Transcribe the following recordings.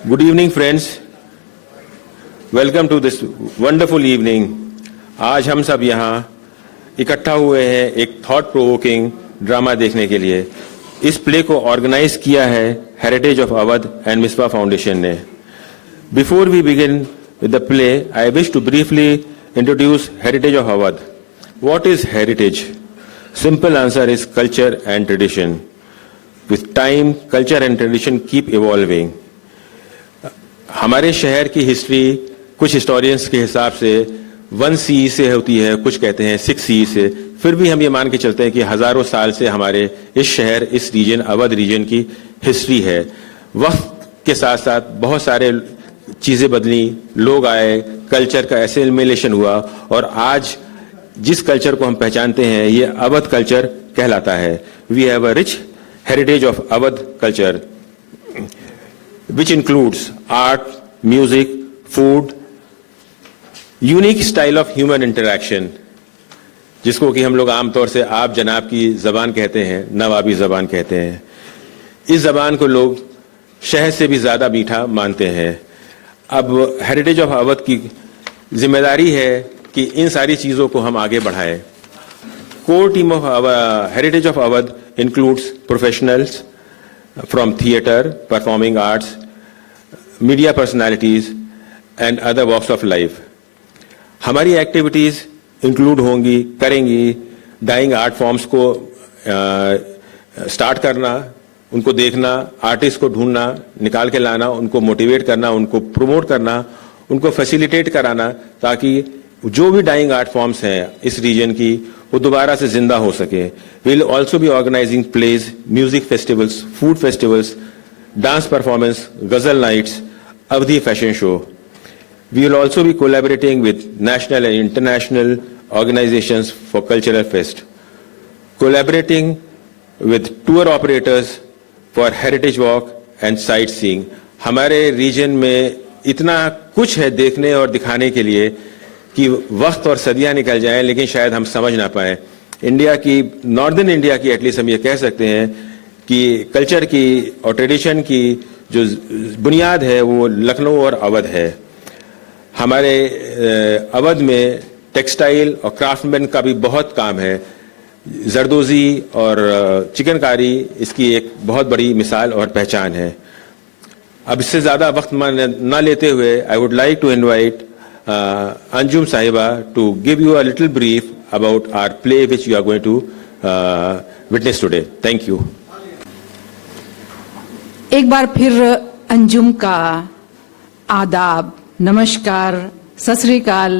Good evening, friends. Welcome to this wonderful evening. आज हम सब यहाँ इकट्ठा हुए हैं एक थॉट प्रोवोकिंग ड्रामा देखने के लिए। इस प्ले को ऑर्गेनाइज किया है heritage of Awadh and Misba foundation ने। Before we begin with the play, I wish to briefly introduce Heritage of Awadh. What is heritage? Simple answer is culture and tradition. With time, culture and tradition keep evolving. हमारे शहर की history कुछ historians के हिसाब से 1 CE से होती है, कुछ कहते हैं 6 CE से। फिर भी हम ये मान के चलते हैं कि हजारों साल से हमारे इस शहर, इस रीजन, अवध रीजन की हिस्ट्री है। वक्त के साथ साथ बहुत सारे चीजें बदली, लोग आए, कल्चर का एसिमिलेशन हुआ और आज जिस कल्चर को हम पहचानते हैं ये अवध कल्चर कहलाता है। We have a rich heritage of Awadh culture which includes art, music, food, unique style of human interaction, जिसको कि हम लोग आमतौर से आप जनाब की जबान कहते हैं, नवाबी जबान कहते हैं। इस जबान को लोग शहद से भी ज्यादा मीठा मानते हैं। अब हेरिटेज ऑफ अवध की जिम्मेदारी है कि इन सारी चीजों को हम आगे बढ़ाएं। Core team of heritage of Awadh includes professionals from theater, performing arts, media personalities and other walks of life. हमारी एक्टिविटीज इंक्लूड होंगी, करेंगी डाइंग आर्ट फॉर्म्स को स्टार्ट करना, उनको देखना, आर्टिस्ट को ढूंढना, निकाल के लाना, उनको मोटिवेट करना, उनको प्रमोट करना, उनको फैसिलिटेट कराना, ताकि जो भी डाइंग आर्ट फॉर्म्स हैं इस रीजन की वो दोबारा से जिंदा हो सके। We will also be organising plays, music festivals, food festivals, dance performance, ghazal nights, Awadhi fashion show. We will also be collaborating with national and international organisations for cultural fest, collaborating with tour operators for heritage walk and sightseeing. हमारे region में इतना कुछ है देखने और दिखाने के लिए कि वक्त और सदियां निकल जाएं, लेकिन शायद हम समझ ना पाए। इंडिया की, नॉर्दर्न इंडिया की एटलीस्ट हम ये कह सकते हैं कि कल्चर की और ट्रेडिशन की जो बुनियाद है वो लखनऊ और अवध है। हमारे अवध में टेक्सटाइल और क्राफ्टमैन का भी बहुत काम है। जरदोजी और चिकनकारी इसकी एक बहुत बड़ी मिसाल और पहचान है। अब इससे ज्यादा वक्त ना लेते हुए I would like to invite Anjum Sahiba to give you a little brief about our play which you are going to witness today. Thank you. एक बार फिर अंजुम का आदाब, नमस्कार, सत श्री अकाल।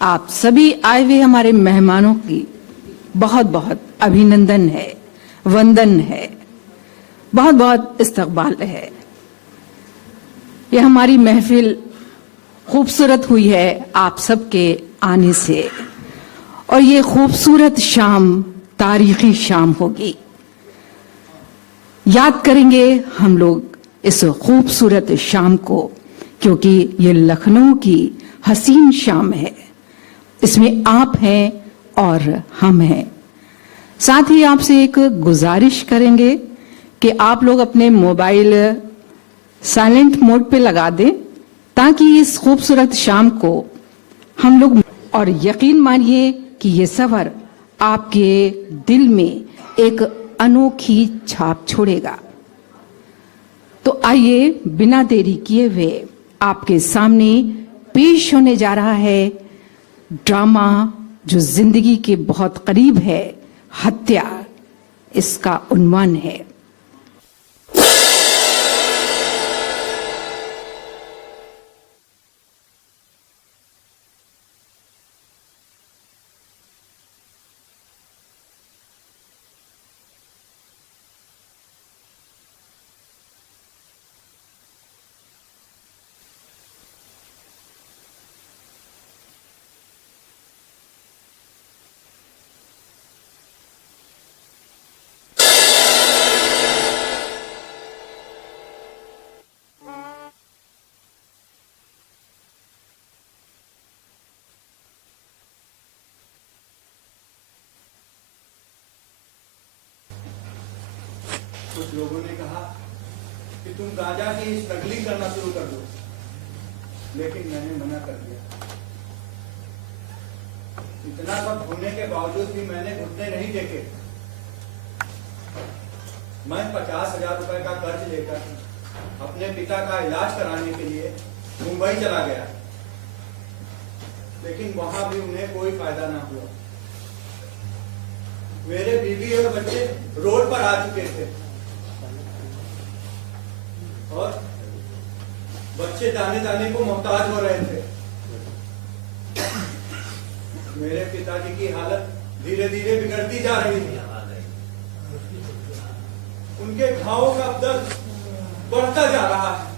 आप सभी आए हुए हमारे मेहमानों की बहुत बहुत अभिनंदन है, वंदन है, बहुत बहुत इस्तकबाल है। यह हमारी महफिल खूबसूरत हुई है आप सबके आने से और ये खूबसूरत शाम तारीखी शाम होगी। याद करेंगे हम लोग इस खूबसूरत शाम को, क्योंकि ये लखनऊ की हसीन शाम है। इसमें आप हैं और हम हैं। साथ ही आपसे एक गुजारिश करेंगे कि आप लोग अपने मोबाइल साइलेंट मोड पे लगा दें, ताकि इस खूबसूरत शाम को हम लोग, और यकीन मानिए कि ये सफर आपके दिल में एक अनोखी छाप छोड़ेगा। तो आइए बिना देरी किए हुए आपके सामने पेश होने जा रहा है ड्रामा जो जिंदगी के बहुत करीब है, हत्या इसका उन्वान है। कुछ लोगों ने कहा कि तुम गांजा की स्मगलिंग करना शुरू कर दो, लेकिन मैंने मना कर दिया। इतना सब होने के बावजूद भी मैंने घुटने नहीं टेके। मैं 50,000 रुपए का कर्ज लेकर अपने पिता का इलाज कराने के लिए मुंबई चला गया, लेकिन वहां भी उन्हें कोई फायदा ना हुआ। मेरे बीवी और बच्चे रोड पर आ चुके थे और बच्चे दाने दाने को मोहताज हो रहे थे। मेरे पिताजी की हालत धीरे धीरे बिगड़ती जा रही थी। उनके घावों का दर्द बढ़ता जा रहा है।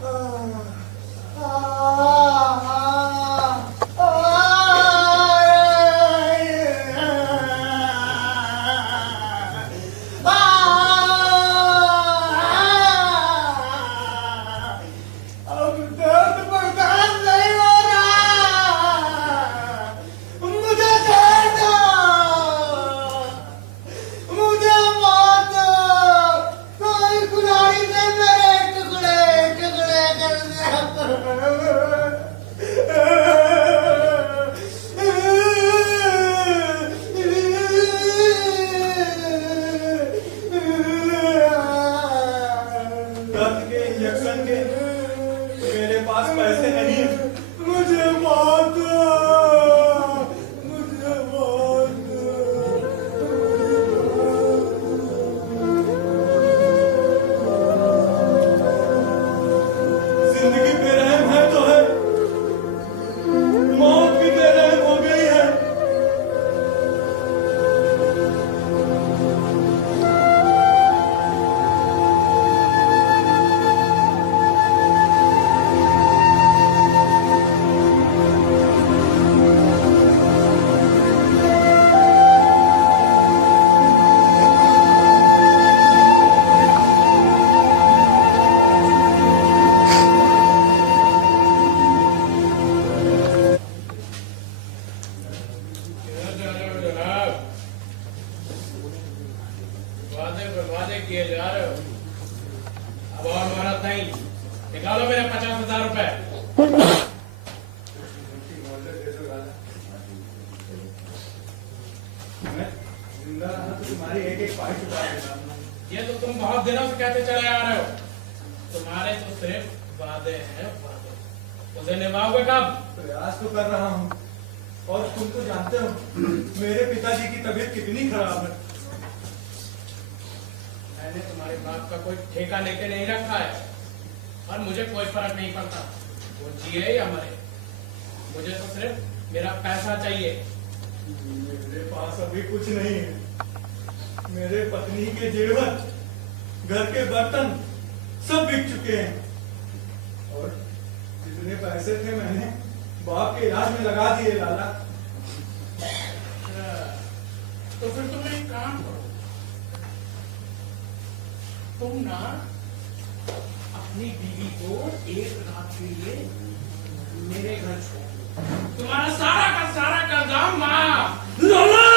वादे किए जा रहे हो, अब और महाराज नहीं, निकालो मेरे 50,000 रुपए। तुम्हारी एक एक पाई चुका देगा। ये तो तुम बहुत दिनों से कहते चले आ रहे हो। तुम्हारे तो सिर्फ वादे हैं, वादे। उसे निभाओगे कब? प्रयास तो कर रहा हूँ, और तुम तो जानते हो मेरे पिताजी की तबीयत कितनी खराब है। मैंने तुम्हारे बाप का कोई ठेका लेके नहीं रखा है, और मुझे कोई फर्क नहीं पड़ता वो जिए या मरे। मुझे तो सिर्फ मेरा पैसा चाहिए। मेरे पास अभी कुछ नहीं है। मेरे पत्नी के जेवर, घर के बर्तन सब बिक चुके हैं, और जितने पैसे थे मैंने बाप के इलाज में लगा दिए लाला। तो फिर तुम एक काम करो, तुम ना अपनी बीवी को एक रात के लिए मेरे घर छोड़, तुम्हारा सारा का सारा कर्जा माफ। लाला!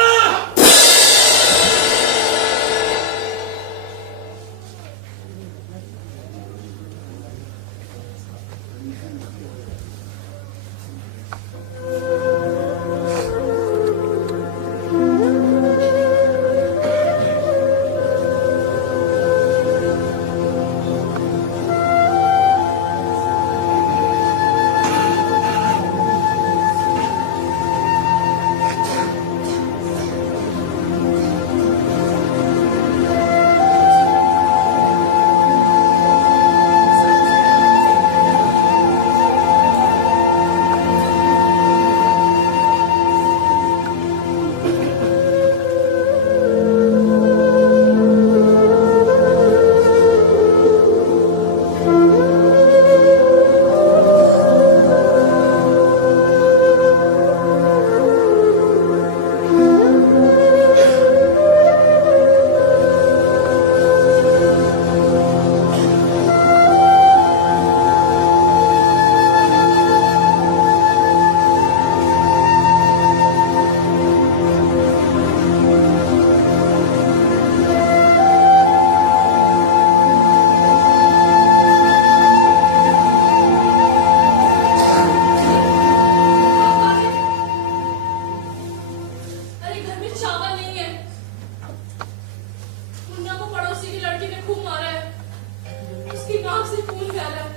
से खून फैला है।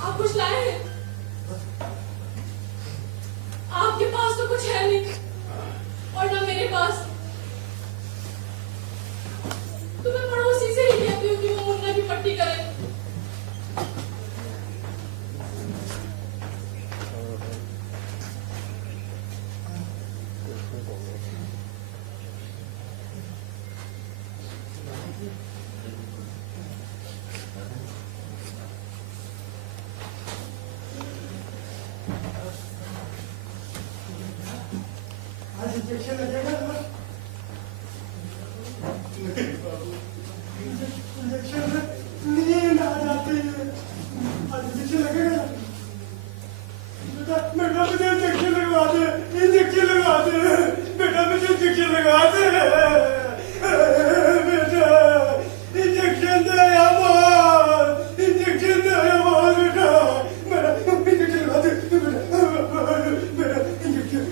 आप कुछ लाए हैं? आपके पास तो कुछ है नहीं और ना मेरे पास। तो मैं पड़ोसी से ही कहती हूँ कि वो मुन्ना की पट्टी करे। आज इंजेक्शन लगेगा ना? नहीं बाबू, इंजेक्शन में नींद आ जाती है। आज इंजेक्शन लगेगा ना? बेटा बेटा मुझे इंजेक्शन लगवा दे, इंजेक्शन लगवा दे, बेटा मुझे इंजेक्शन लगवा दे, बेटा इंजेक्शन दे अमोल, इंजेक्शन दे अमोल, बेटा मेरा इंजेक्शन लगवा दे, मेरा इंजेक्शन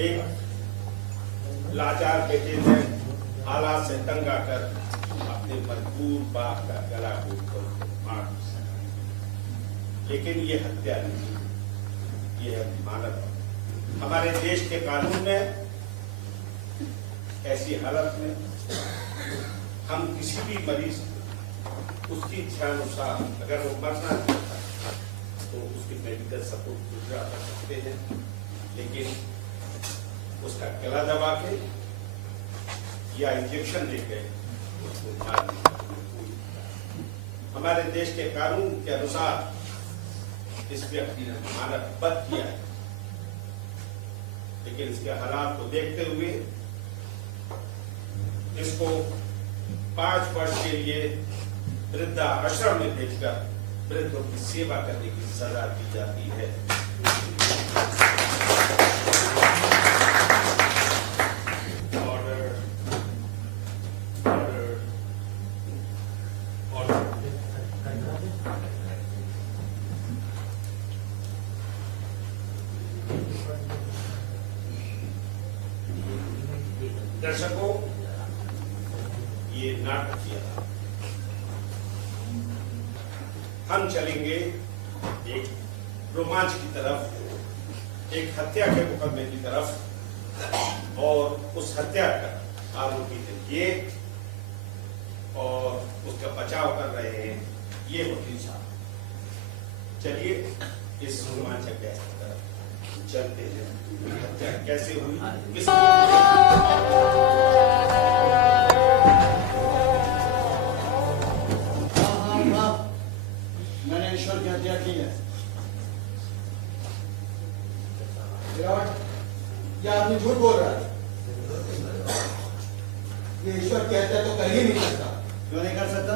एक लाचार बेटे ने हालात से तंग आकर अपने मजबूर बाप का गला घोटकर मार दिया। लेकिन ये हत्या नहीं, ये है मानव। हमारे देश के कानून में ऐसी हालत में हम किसी भी मरीज उसकी इच्छानुसार अगर वो मरना चाहता है तो उसकी मेडिकल सपोर्ट गुजरा कर सकते हैं, लेकिन उसका गला दबा के या इंजेक्शन देके उसको मार देना। हमारे देश के कानून के अनुसार इस व्यक्ति ने मानव वध किया है, लेकिन इसके हालात को देखते हुए इसको 5 वर्ष के लिए वृद्धा आश्रम में भेजकर वृद्धों की सेवा करने की सजा दी जाती है। दर्शकों, ये नाटक किया था। हम चलेंगे एक रोमांच की तरफ, एक हत्या के मुकदमे की तरफ, और उस हत्या का आरोपी थे ये और उसका बचाव कर रहे हैं ये वकील साहब। चलिए इस रोमांचक बहस की तरफ। जानते हैं हत्या कैसे हुई, किस हाँ, मैंने ईश्वर की हत्या की है। विराट, ये आदमी झूठ बोल रहा है। ये ईश्वर की हत्या तो कर ही नहीं सकता। क्यों नहीं कर सकता?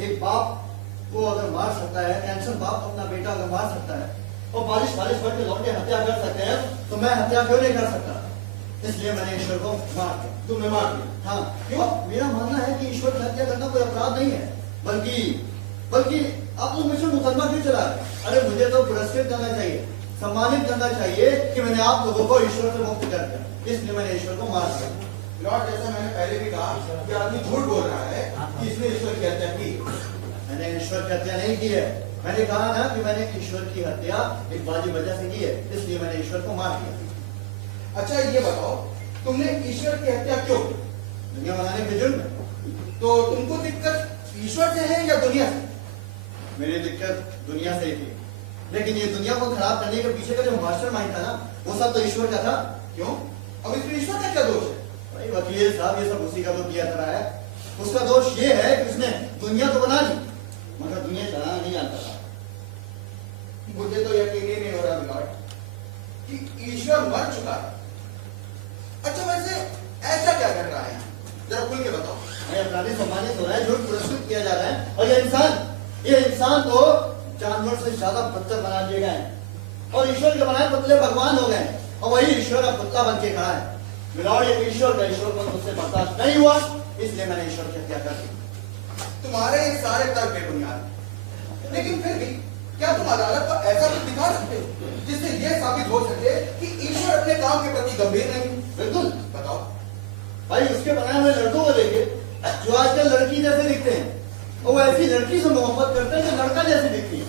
एक बाप को अगर मार सकता है, टेंशन बाप अपना बेटा अगर मार सकता है और बारिश भर के लौटे हत्या कर सकते हैं, तो मैं हत्या क्यों नहीं कर सकता? इसलिए मैंने ईश्वर को मार दिया। तुमने मार दिया। हाँ, क्यों? मेरा मानना है कि ईश्वर की हत्या करना कोई अपराध नहीं है, बल्कि आप लोग मुझे मुकदमा क्यों चला रहे हैं? अरे मुझे तो पुरस्कृत करना चाहिए, सम्मानित करना चाहिए कि मैंने आप लोगों को ईश्वर से मुक्त कर दिया, इसलिए मैंने ईश्वर को मार दिया। विराट, जैसा मैंने पहले भी कहा कि आदमी झूठ बोल रहा है कि इसने ईश्वर की हत्या की। मैंने ईश्वर की हत्या नहीं की है। मैंने कहा ना कि मैंने ईश्वर की हत्या एक बाजी वजह से की है, इसलिए मैंने ईश्वर को मार दिया। अच्छा ये बताओ, तुमने ईश्वर की हत्या क्यों की? दुनिया बनाने के जुर्म में। तो तुमको दिक्कत ईश्वर से है या दुनिया से? मेरी दिक्कत दुनिया से ही थी, लेकिन ये दुनिया को खराब करने के पीछे का जो मास्टरमाइंड था ना, वो सब तो ईश्वर का था। क्यों? अब इसमें ईश्वर का क्या दोष है? भाई वकील साहब, ये सब उसी का तो किया था है। उसका दोष ये है कि उसने दुनिया तो बना ली, मगर दुनिया चलाना नहीं आता था। मुझे तो यकीन ही नहीं हो रहा विराट कि ईश्वर मर चुका है। अच्छा वैसे ऐसा क्या कर रहा है? जरा खुल के बताओ। भाई अपराधी सम्मानित हो रहा है, झूठ पुरस्कृत किया जा रहा है, और ये इंसान को जानवर से ज्यादा बदतर बना दिए गए हैं, और ईश्वर के बनाए पुतले भगवान हो गए, और वही ईश्वर अब पुतला बन के खड़ा है। मिलाओ ये ईश्वर को मुझसे बर्दाश्त नहीं हुआ, इसलिए मैंने ईश्वर की हत्या कर दी। तुम्हारे ये सारे तर्क बेबुनियाद, लेकिन फिर भी क्या तुम अदालत को ऐसा कुछ दिखा सकते हो जिससे यह साबित हो सके कि ईश्वर अपने काम के प्रति गंभीर नहीं? बिल्कुल। बताओ। भाई उसके बनाए हुए लड़कों को देखे, जो आजकल लड़की जैसे दिखते हैं, और वो ऐसी लड़की से मोहब्बत करते हैं जो लड़का जैसी दिखती है।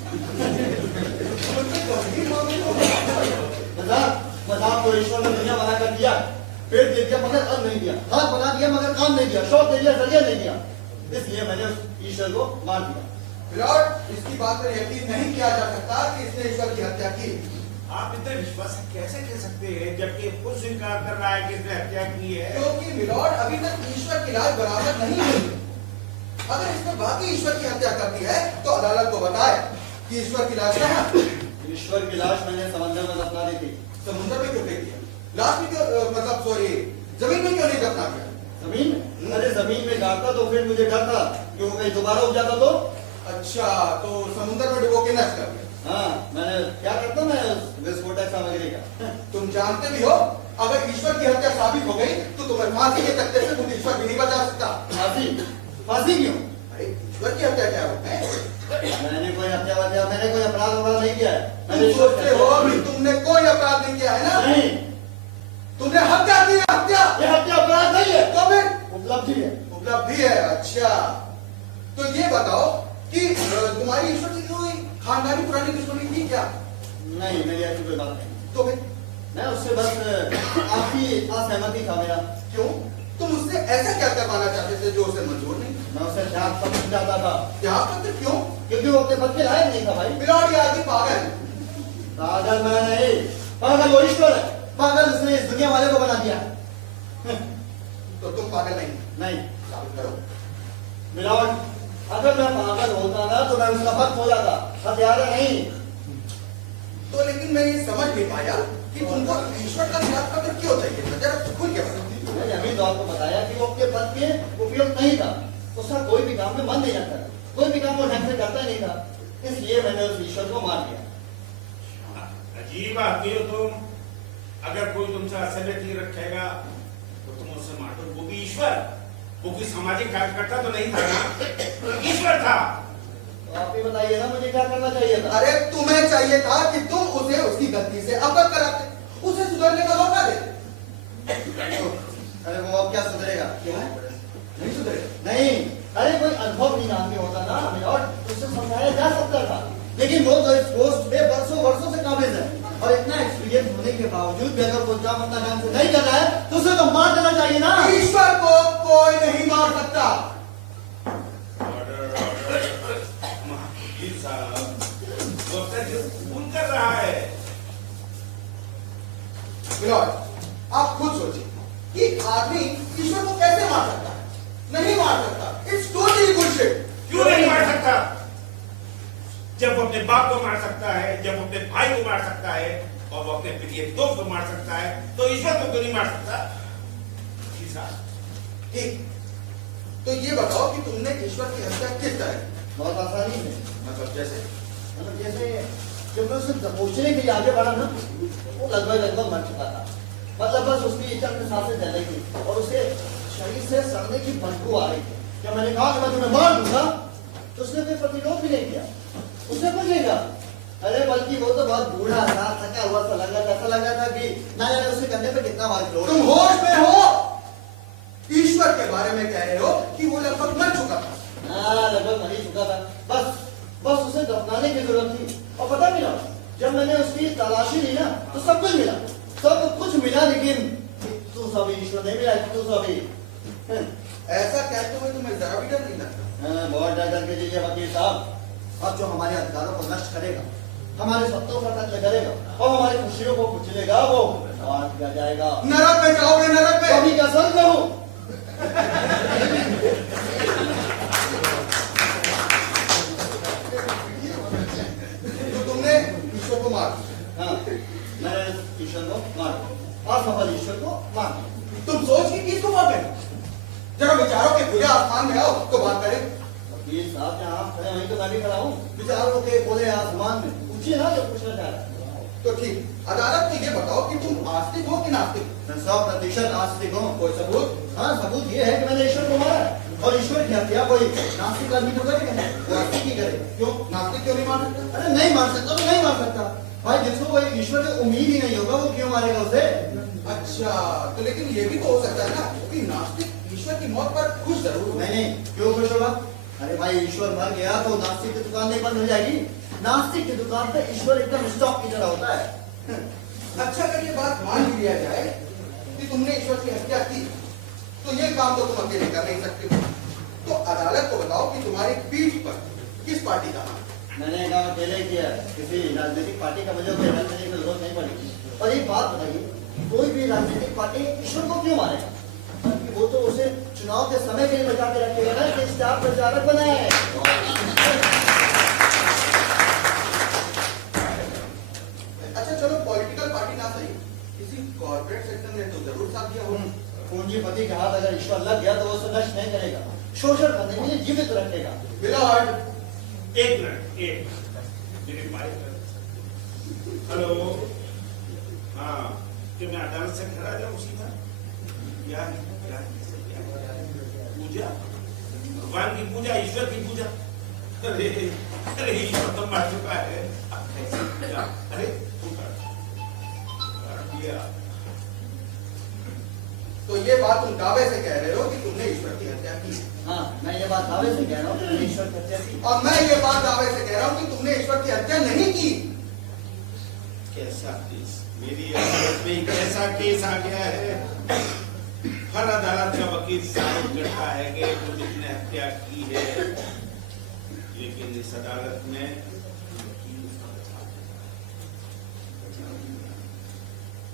मजाक तो ईश्वर ने दुनिया बना कर दिया, पेट दे दिया मगर अन्न नहीं दिया, हाथ बना दिया मगर काम नहीं दिया, शौक दे दिया जरिया नहीं दिया, इसलिए मैंने उस ईश्वर को मार दिया। विराट, इसकी बात पर यकीन नहीं किया जा सकता कि इसने ईश्वर की हत्या की। आप इतने विश्वास कैसे कह सकते हैं जबकि खुद स्वीकार कर रहा है कि इसने हत्या की है? क्योंकि विराट अभी तक ईश्वर की लाश बरामद नहीं हुई। अगर इसने बाकी ईश्वर की हत्या कर दी है तो अदालत को बताए कि ईश्वर की लाश कहाँ? ईश्वर की लाश मैंने समंदर में दफना दी थी। समुद्र में क्यों फेंक दिया? लाश में क्यों मतलब सॉरी जमीन में क्यों नहीं दफना किया? जमीन में? अरे जमीन में गाड़ता तो फिर मुझे डर था कि वो कहीं दोबारा उग जाता तो। अच्छा, तो समुद्र में डुबो के नष्ट कर दिया। हाँ, मैंने क्या करता मैं विस्फोटक सामग्री का। तुम जानते भी हो अगर ईश्वर की हत्या साबित हो गई तो तुम्हें फांसी के तख्ते से खुद ईश्वर भी नहीं बचा सकता। फांसी क्यों? अरे ईश्वर की हत्या क्या है? मैंने कोई हत्या मैंने कोई अपराध नहीं किया है। तुम मैंने सोचते हो कि तुमने कोई अपराध नहीं किया है ना? नहीं, तुमने हत्या की है, हत्या। ये हत्या अपराध नहीं है, तो फिर उपलब्धि है। उपलब्धि है। अच्छा, तो ये बताओ कि तुम्हारी ईश्वर से कोई खानदानी पुरानी दुश्मनी थी क्या? नहीं, मेरी ऐसी कोई बात नहीं। तो फिर मैं उससे बस आपकी असहमति था मेरा। क्यों? तुम उससे ऐसा क्या करवाना चाहते थे जो उसे मंजूर नहीं? मैं उसे त्याग पत्र चाहता था, क्या पत्र? क्यों? क्योंकि वो अपने पद के लायक नहीं था। भाई विराट ये आदमी पागल है। पागल मैं नहीं, पागल वो ईश्वर है। पागल उसने इस दुनिया वाले को बना दिया। तो तुम पागल नहीं? नहीं साबित करो। विराट, अगर मैं पागल होता ना तो मैं उसका भक्त हो जाता, हत्यारा नहीं। तो लेकिन मैं ये समझ नहीं पाया कि तुमको ईश्वर का त्याग पत्र क्यों चाहिए था? जरा खुल के बताओ। मैंने अभी तो आपको बताया कि वो अपने पद के उपयुक्त नहीं था, उसका कोई भी काम में मन नहीं लगता, कोई भी काम वो ढंग से करता नहीं था, इसलिए मैंने उस ईश्वर को मार दिया। अजीब आदमी हो तुम। अगर कोई तुमसे असलियत रखेगा तो तुम उससे मार दो। वो भी ईश्वर, वो कोई सामाजिक कार्यकर्ता तो नहीं था ना, ईश्वर था। तो आप ही बताइए ना मुझे क्या करना चाहिए था? अरे तुम्हें चाहिए था कि तुम उसे उसकी गलती से अवगत कराते, उसे सुधरने का मौका देते। अरे वो अब क्या सुधरेगा? क्यों नहीं सुधरेगा? नहीं, अरे कोई अनुभव नहीं नाम के होता ना हमें, और उससे समझाया जा सकता था, लेकिन वो तो इस पोस्ट पे वर्षों से काबिज है, और इतना एक्सपीरियंस होने के बावजूद भी अगर कोई काम अपना ढंग से नहीं कर रहा है तो उसे तो मार देना चाहिए ना। ईश्वर को कोई नहीं मार सकता। वकील साहब, वो अपना जो खून कर रहा है मिलॉर्ड, आप खुद सोचिए कि एक आदमी ईश्वर को कैसे मार सकता है? नहीं मार सकता। It's totally bullshit. क्यों नहीं मार सकता? जब वो अपने बाप को मार सकता है, जब वो अपने भाई को मार सकता है, और वो अपने प्रिय दोस्त को मार सकता है, तो ईश्वर को क्यों नहीं मार सकता? ठीक, तो ये बताओ कि तुमने ईश्वर की हत्या किस तरह की? बहुत आसानी है। मतलब जैसे जब मैं उसे दबोचने के लिए आगे बढ़ा ना, वो लगभग मर चुका था। मतलब बस उसकी इच्छा अपने सांसें चल रही थी और उसे शरीर से सड़ने की बदबू आ रही थी। जब मैंने कहा कि मैं तुम्हें मार दूंगा, तो उसने कोई प्रतिरोध भी नहीं किया, उसने कुछ नहीं कहा। अरे बल्कि वो तो बहुत बूढ़ा था, थका हुआ सा लग रहा था, ऐसा लग रहा था कि ना जाने उसके कंधे पे कितना भार जोड़। तुम होश में हो? ईश्वर के बारे में कह रहे हो कि वो लगभग मर चुका था। हाँ, लगभग मर ही चुका था। बस उसे दफनाने की जरूरत थी। और पता मिला, जब मैंने उसकी तलाशी ली ना, तो सब कुछ मिला, सब कुछ मिला, लेकिन तू सभी ईश्वर नहीं मिला, तू सभी। ऐसा कहते हुए तुम्हें जरा भी डर नहीं लगता? बहुत डर के लिए वकील साहब, अब जो हमारे अधिकारों को नष्ट करेगा, हमारे सत्तों का कत्ल करेगा और हमारी खुशियों को कुचलेगा, वो मार दिया जाएगा। नरक में जाओगे, नरक में। अभी क्या स्वर्ग में हूँ? तो तुमने ईश्वर को मार दिया। हाँ, मैंने ईश्वर को मार दिया, असफल ईश्वर को मार दिया। तुम सोच के किसको मार देना? जरा विचारों के खुले आसमान में आओ तो बात करें। वकील साहब जहाँ आप खड़े वहीं तो मैं भी खड़ा हूँ। विचारों के खुले आसमान में पूछिए ना जो पूछना चाह रहा है। तो ठीक, अदालत को ये बताओ कि तुम आस्तिक हो कि नास्तिक? मैं 100% आस्तिक हूँ। कोई सबूत? हाँ, सबूत ये है कि मैंने ईश्वर को मारा है। और ईश्वर की हत्या कोई नास्तिक आदमी तो करेगा, वो आस्तिक ही करेगा। क्यों नास्तिक क्यों नहीं मार सकता? अरे नहीं मार सकता तो नहीं मार सकता भाई, जिसको कोई ईश्वर की उम्मीद ही नहीं होगा वो क्यों मारेगा उसे? अच्छा, तो लेकिन ये भी तो हो सकता है ना कि नास्तिक ईश्वर की मौत पर खुश जरूर हो। नहीं, क्यों खुश होगा? अरे भाई, ईश्वर मर गया तो नास्तिक की दुकान नहीं बंद हो जाएगी। नास्तिक की दुकान पे ईश्वर एकदम स्टॉक की तरह होता है। अच्छा, अगर ये बात मान भी लिया जाए कि तुमने ईश्वर की हत्या की, तो ये काम तो तुम अकेले कर नहीं सकते। तो अदालत को बताओ कि तुम्हारी पीठ पर किस पार्टी का नाम? मैंने काम अकेले किया, किसी राजनीतिक पार्टी का मुझे कोई हेल्प करने की जरूरत नहीं पड़ी। और एक बात बताइए, कोई भी राजनीतिक पार्टी ईश्वर को क्यों मारेगा? क्योंकि वो तो उसे चुनाव के समय के लिए बचा के रखेगा ना, कि स्टार प्रचारक बनाए। अच्छा चलो, पॉलिटिकल पार्टी ना सही, किसी कॉर्पोरेट सेक्टर ने तो जरूर साथ दिया होगा। पूंजीपति के हाथ अगर ईश्वर लग गया तो वो उसे नष्ट नहीं करेगा, शोषण करने के लिए जीवित रखेगा। मिलॉर्ड, एक मिनट, एक मेरी बाइक। हेलो, हाँ, कि मैं अदालत से खड़ा जाऊँ सीधा? क्या पूजा, भगवान की पूजा, ईश्वर की पूजा? अरे ईश्वर तो मर चुका है। अरे तो ये बात तुम दावे से कह रहे हो कि तुमने ईश्वर की हत्या की? हाँ, मैं ये बात दावे से कह रहा हूँ कि मैंने ईश्वर की हत्या की। और मैं ये बात दावे से कह रहा हूँ कि तुमने ईश्वर की हत्या नहीं की। कैसा केस, मेरी अदालत में कैसा केस आ गया है? हर अदालत का वकील साबित करता है कि मुझे ने हत्या की है, लेकिन इस अदालत में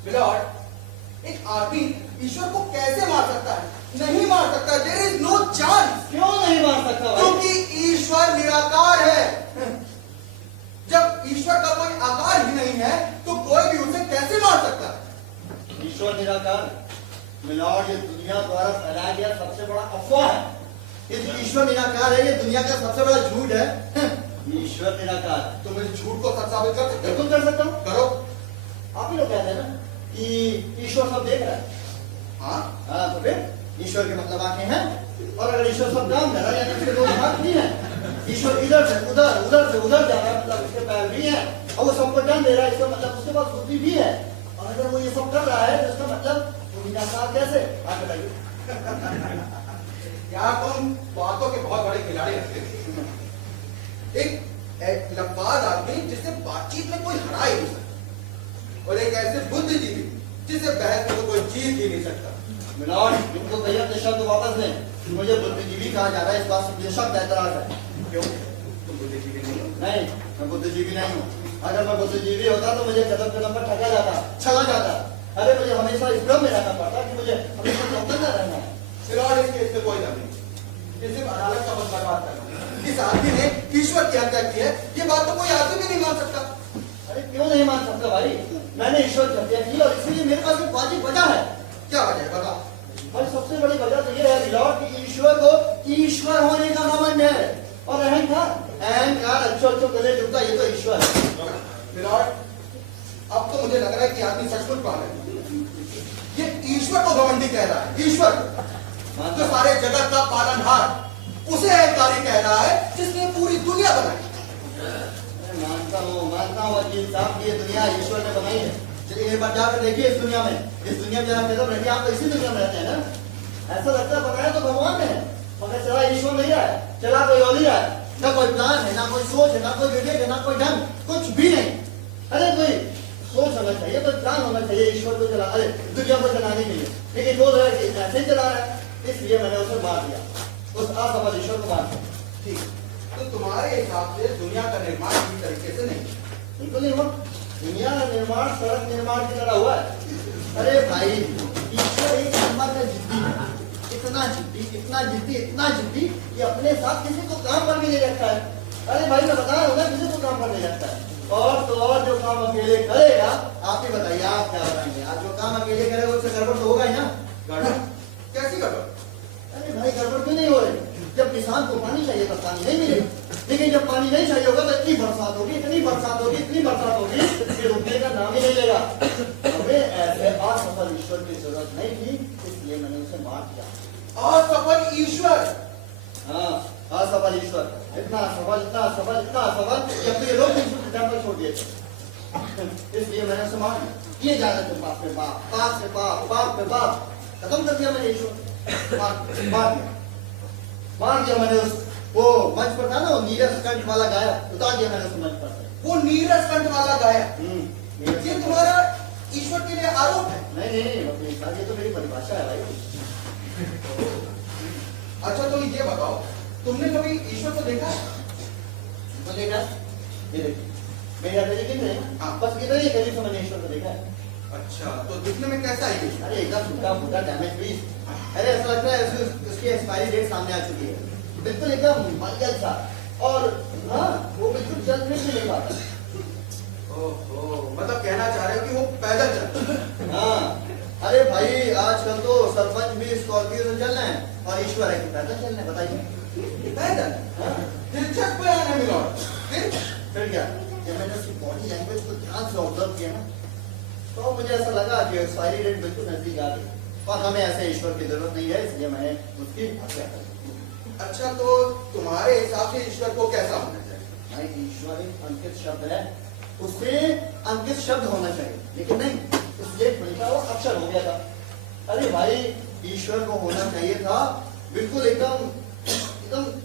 मिलॉर्ड, एक आदमी ईश्वर को कैसे मार सकता है? नहीं मार सकता। There is no chance. क्यों नहीं मार सकता भाई? क्योंकि ईश्वर निराकार है। जब ईश्वर का कोई आकार ही नहीं है तो कोई भी उसे कैसे मार सकता है? ईश्वर निराकार मिलॉर्ड, ये दुनिया द्वारा फैलाया गया सबसे बड़ा अफवाह है। ये ईश्वर निराकार है, ये दुनिया का सबसे बड़ा झूठ है। ईश्वर निराकार। तो मुझे झूठ को सच साबित कर सकते हो? बिल्कुल कर सकता हूँ। करो। आप ही लोग कहते हैं ना कि ईश्वर सब देख रहा है। हाँ, तो फिर ईश्वर के मतलब आंखें हैं, और अगर ईश्वर सब काम कर रहा है, यानी उसके दो हाथ भी हैं। ईश्वर इधर से उधर, उधर से उधर जा रहा है, मतलब उसके पैर भी हैं, और वो सबको दंड दे रहा है, इसका मतलब उसके पास बुद्धि भी है। और अगर वो ये सब कर रहा है तो इसका मतलब वो निराकार कैसे? आप बताइए। यार तुम बातों के बहुत बड़े खिलाड़ी लगते थे। एक लंबाद आदमी जिससे बातचीत में कोई हरा ही नहीं सकता, और एक ऐसे बुद्धिजीवी जिसे बहस में कोई जीत ही नहीं सकता। मिलॉर्ड, इनको भैया अपने शब्द वापस लें। मुझे बुद्धिजीवी कहा जा रहा है, इस बात से मुझे सख्त ऐतराज है। क्यों? तुम बुद्धिजीवी नहीं हो? नहीं, मैं बुद्धिजीवी नहीं हूँ। अगर मैं बुद्धिजीवी होता तो मुझे कदम कदम पर ठगा जाता, छला जाता। अरे मुझे हमेशा इस भ्रम में रहना पड़ता कि मुझे हमेशा चौकन्ना रहना है। फिलहाल इस केस में कोई दम नहीं, ये सिर्फ अदालत का बस बर्बाद करना। इस आदमी ने ईश्वर की हत्या की है, ये बात तो कोई आदमी भी नहीं मान सकता। अरे क्यों नहीं मान सकता भाई? मैंने ईश्वर की हत्या की और इसीलिए मेरे पास एक वाजिब वजह है। क्या वजह है बताओ? भाई सबसे बड़ी वजह तो ये है लॉर्ड कि ईश्वर को ईश्वर होने का घमंड है और अहंकार अच्छो गले झुकता ये तो ईश्वर है। फिलहाल अब तो मुझे लग रहा है कि आदमी सचमुच पागल है। ये ईश्वर को घमंडी कह रहा है, ईश्वर जो सारे जगत का पालनहार, उसे अहंकारी कह रहा है जिसने पूरी दुनिया बनाई। मानता हूँ वकील साहब ये दुनिया ईश्वर ने बनाई है। चलिए एक बार जाकर देखिए इस दुनिया में जरा कदम रखिए। आप तो इसी दुनिया में रहते हैं ना। ऐसा लगता है बनाया तो भगवान ने है मगर चला ईश्वर नहीं रहा है, चला कोई और ही रहा है। ना कोई प्लान है, ना कोई सोच है, ना कोई विवेक है, ना कोई ढंग, कुछ भी नहीं। अरे कोई सोच होना चाहिए, कोई प्लान होना चाहिए ईश्वर को चला अरे दुनिया को चलाने के लिए, लेकिन वो ऐसे ही चला रहा है। इसलिए मैंने उसे मार दिया, उस असफल ईश्वर को मार दिया। ठीक, तो तुम्हारे हिसाब से दुनिया का निर्माण इस तरीके से नहीं? बिल्कुल नहीं हुआ। दुनिया का निर्माण सड़क निर्माण की तरह हुआ है। अरे भाई ईश्वर एक नंबर का जिद्दी है, इतना जिद्दी कि अपने साथ किसी को काम पर भी नहीं रखता है। अरे भाई मैं बता रहा हूँ ना, किसी को काम पर नहीं रखता है। और तो और जो काम अकेले करेगा, आप ही बताइए आप क्या बताएंगे? आप जो काम अकेले करेगा उससे गड़बड़ तो होगा ही ना। गड़बड़? कैसी गड़बड़? अरे भाई गड़बड़ क्यों नहीं हो रही? जब किसान को पानी चाहिए तो पानी नहीं मिलेगा, लेकिन जब पानी नहीं चाहिए होगा तो इतनी बरसात होगी कि रुकने का नाम ही नहीं लेगा। हमें ऐसे असफल ईश्वर की जरूरत नहीं थी, इसलिए मैंने उसे मार दिया। असफल ईश्वर? हाँ असफल ईश्वर, इतना असफल कि अपने लोग टेम्पल छोड़ दिए थे, इसलिए मैंने उसे मार दिया। ये जाने थे बाप पे बाप खत्म कर दिया मैंने ईश्वर, मार दिया मैंने। उस वो मंच पर था ना, वो नीरज कंठ वाला गाया, उतार दिया मैंने उस मंच पर से। वो नीरज कंठ वाला गाया? ये तुम्हारा ईश्वर के लिए आरोप है? नहीं वकील साहब, ये तो मेरी परिभाषा है भाई। अच्छा तो ये बताओ, तुमने कभी ईश्वर को देखा? तो देखा, ये देखिए मेरी हथेली कितने हैं? हाँ। बस इधर ही करीब से मैंने ईश्वर को देखा है। अच्छा, तो दिखने में कैसा है ईश्वर? अरे एकदम टूटा फूटा डैमेज पीस। अरे ऐसा लगता है उसकी एक्सपायरी डेट सामने आ चुकी है, बिल्कुल एकदम मलगल सा। और हाँ वो बिल्कुल चल फिर भी नहीं पाता। ओहो, मतलब कहना चाह रहे हो कि वो पैदल चलता? हाँ अरे भाई आजकल तो सरपंच भी स्कॉर्पियो से चल रहे हैं और ईश्वर है कि पैदल चल रहे हैं, बताइए। पैदल? हाँ? दिलचस्प बयान है मिलॉर्ड। फिर क्या, जब मैंने उसकी बॉडी लैंग्वेज को ध्यान से ऑब्जर्व किया ना, तो मुझे ऐसा लगा कि एक्सपायरी डेट बिल्कुल नजदीक आ गई और हमें ऐसे ईश्वर की जरूरत नहीं है, इसलिए मैंने उसकी हत्या कर दी। अच्छा तो तुम्हारे हिसाब से ईश्वर को कैसा होना चाहिए? भाई ईश्वर एक अंकित शब्द है, उससे अंकित शब्द होना चाहिए, लेकिन नहीं, इसलिए खुलता वो अक्षर हो गया था। अरे भाई ईश्वर को होना चाहिए था बिल्कुल एकदम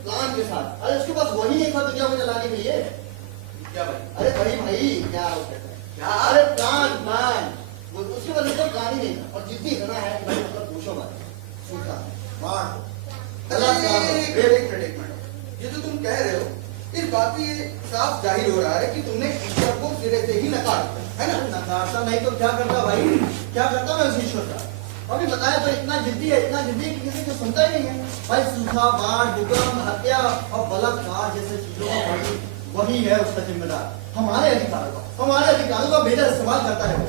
प्लान के साथ। अरे उसके पास वही नहीं था दुनिया को चलाने के लिए। क्या भाई? अरे भाई क्या कहते हैं क्या? अरे प्लान उसके बाद एकदम प्लान ही नहीं था और जिद्दी इतना है कि भाई मतलब पूछो मत, सूखा मार एक मिनट, ये जो तुम कह रहे हो इस बात पे ये साफ जाहिर हो रहा है कि तुमने ईश्वर को सिरे से ही नकार दिया, है ना? नकारता नहीं तो क्या करता भाई, क्या करता मैं उस ईश्वर का? अभी बताया तो इतना जिद्दी है कि किसी को सुनता ही नहीं है भाई। सूखा बाढ़, भूकंप, हत्या और बलात्कार जैसे चीजों का वही है उसका जिम्मेदार। हमारे अधिकारों का बेहतर इस्तेमाल करता है वो।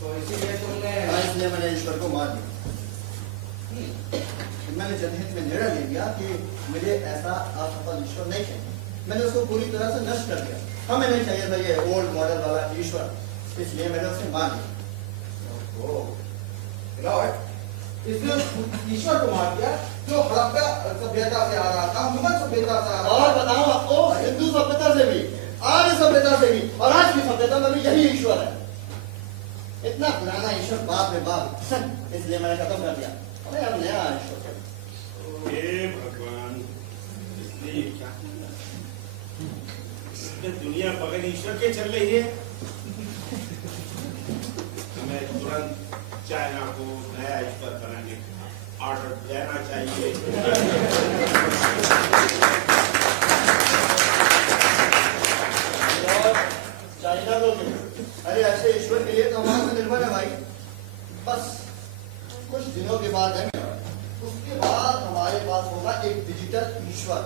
तो इसीलिए तुमने इसलिए मैंने ईश्वर को मार दिया। मैंने जनहित में निर्णय ले लिया कि मुझे ऐसा असफल ईश्वर नहीं चाहिए, मैंने उसको पूरी तरह से नष्ट कर दिया। हमें नहीं चाहिए था ये ओल्ड मॉडल वाला ईश्वर, इसलिए मैंने उसे मार दिया। इसलिए ईश्वर को मार दिया जो हड़प्पा सभ्यता से आ रहा था, मुगल सभ्यता से आ रहा था। और बताओ आपको हिंदू सभ्यता से भी, आर्य सभ्यता से भी और आज की सभ्यता में भी यही ईश्वर है। इतना पुराना ईश्वर बाप रे बाप, इसलिए मैंने खत्म कर दिया। अरे अब नया ईश्वर हे भगवान, इसलिए क्या दुनिया बगैर ईश्वर के चल रही है? हमें तुरंत चाइना को नया ईश्वर बनाने का ऑर्डर देना चाहिए। चाइना को अरे ऐसे ईश्वर के लिए तो हमारा पे निर्भर है भाई। बस कुछ दिनों के बाद है, उसके बाद हमारे पास होगा एक डिजिटल ईश्वर।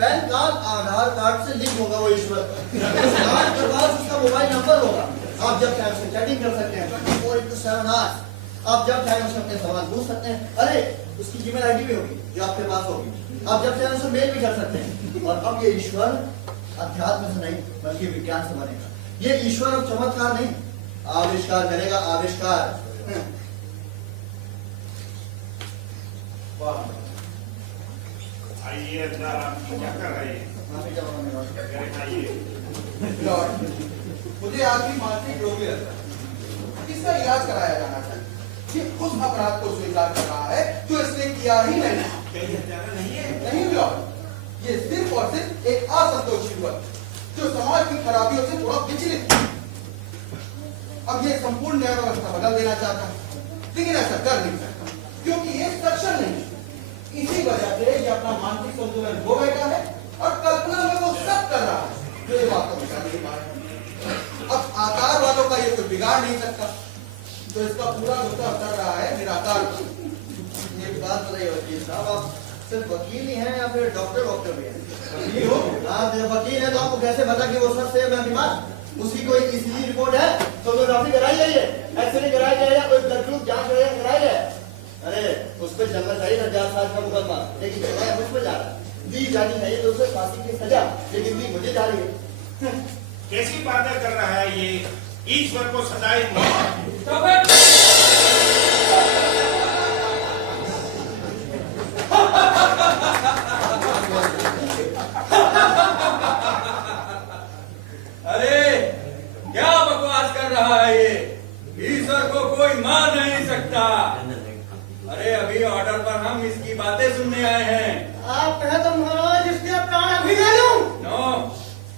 पैन कार्ड आधार कार्ड से लिंक होगा वो ईश्वर। कार्ड के पास उसका मोबाइल नंबर होगा। आप जब चाहे उससे चैटिंग कर सकते हैं 24/7 आवर्स। आप जब चाहे उससे अपने सवाल पूछ सकते हैं। अरे उसकी जीमेल आईडी भी होगी जो आपके पास होगी। आप जब चाहे उससे मेल भी कर सकते हैं। और अब ये ईश्वर अध्यात्म से नहीं बल्कि विज्ञान से बनेगा। ये ईश्वर अब चमत्कार नहीं, आविष्कार करेगा, आविष्कार। आइए अंदर, आप क्या कर रहे हैं? आइए। लॉर्ड, मुझे आपकी मानसिक रोगी लगता है। इसका इलाज कराया जाना चाहिए। ये उस अपराध को स्वीकार कर रहा है जो इसने किया ही नहीं। कहीं हत्यारा नहीं है? नहीं लॉर्ड, ये सिर्फ और सिर्फ एक असंतोषी युवक जो समाज की खराबियों से थोड़ा विचलित है। अब ये संपूर्ण न्याय व्यवस्था बदल देना चाहता है, लेकिन ऐसा कर नहीं सकता क्योंकि ये सक्षम नहीं। इसी वजह से ये अपना मानसिक संतुलन खो बैठा है और कल्पना में वो सब कर रहा है जो ये वास्तव में कर नहीं पा रहा। अब आकार वालों का ये कोई बिगाड़ नहीं सकता, तो इसका पूरा गुस्सा कर रहा है निराकार। एक बात बताइए वकील साहब, आप सिर्फ वकील ही हैं या फिर डॉक्टर भी हैं? वकील हो? आप जब वकील है तो आपको कैसे पता कि वो सच है या बीमार? उसकी कोई ईसीजी रिपोर्ट है तो सोनोग्राफी कराई जाइए, एक्सरे कराई जाए या कोई ब्लड ग्रुप जांच कराई जाए। अरे उस पर चलना चाहिए था 4 साल का मुकदमा, लेकिन चला मुझ पर जा रहा है। दी जानी चाहिए तो उसे फांसी की सजा, लेकिन दी मुझे जा रही है। कैसी बातें कर रहा है ये? ईश्वर को सदाई अरे क्या बकवास कर रहा है ये? ईश्वर को कोई मार नहीं सकता। अरे अभी ऑर्डर पर हम इसकी बातें सुनने आए हैं। आप कहे तो महाराज इसके प्राण अभी ले लूं? नो,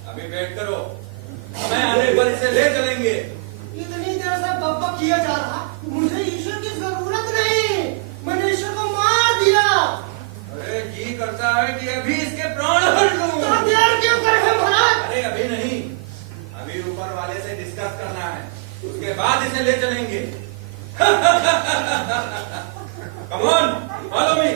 अभी वेट करो, हमें आने पर इसे ले चलेंगे। इतनी देर से बकबक किया जा रहा, मुझे ईश्वर की जरूरत नहीं, मैंने ईश्वर को मार दिया। अरे जी करता है कि अभी इसके प्राण हर लूं। तो देर क्यों कर रहे महाराज? अरे अभी नहीं, अभी ऊपर वाले से डिस्कस करना है, उसके बाद इसे ले चलेंगे। Come on, follow me.